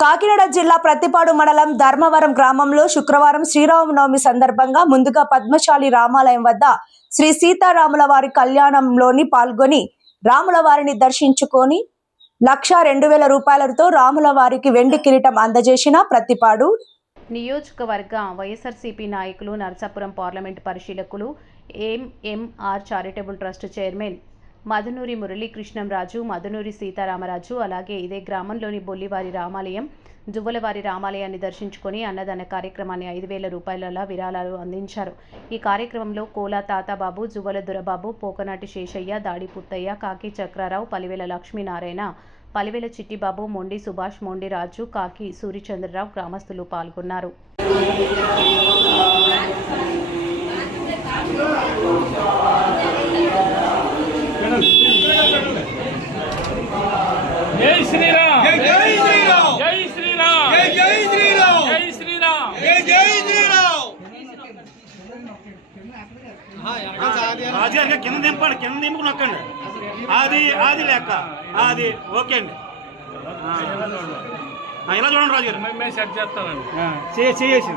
కాకినాడ జిల్లా ప్రత్తిపాడు మండలం ధర్మవరం గ్రామంలో శుక్రవారం శ్రీరామనవమి సందర్భంగా ముందుగా పద్మశాలి రామాలయం వద్ద శ్రీ సీతారాముల వారి కళ్యాణంలోని పాల్గొని రాముల వారిని దర్శించుకొని 1,02,000 రూపాయలతో రాముల వారికి వెండి కిరీటం అందజేసిన ప్రత్తిపాడు నియోజకవర్గ వైఎస్ఆర్సీపీ నాయకులు, నరసాపురం పార్లమెంటు పరిశీలకులు, MMR charitable trust chairman Madhunuri Murali Krishnam Raju, Madhunuri Sitaramaraju, అలాగే ఇదే గ్రామంలోని బొల్లివారి రామాలయం, జువ్వలవారి రామాలయాన్ని దర్శించుకొని అన్నదాన కార్యక్రమాన్ని 5,000 రూపాయల విరాళాలు అందించారు. ఈ కార్యక్రమంలో కోలా తాతాబాబు, జువ్వల దొరబాబు, పోకనాటి శేషయ్య, దాడి పుత్తయ్య, కాకి చక్రారావు, పలివేల లక్ష్మీనారాయణ, పలివేల చిట్టిబాబు, మొండి సుభాష్, మొండి రాజు, కాకి సూర్యచంద్రరావు గ్రామస్తులు పాల్గొన్నారు. జై శ్రీరామ్, జై శ్రీరామ్, జై శ్రీరామ్, జై శ్రీరామ్, జై శ్రీరామ్, జై శ్రీరామ్. రాజుగారికి కింద దింపండి, కింద దింపుకు నొక్కండి. అది లెక్క, అది ఓకే అండి. ఇలా చూడండి రాజుగారు, మేము సెట్ చేస్తామండి. చేసేసి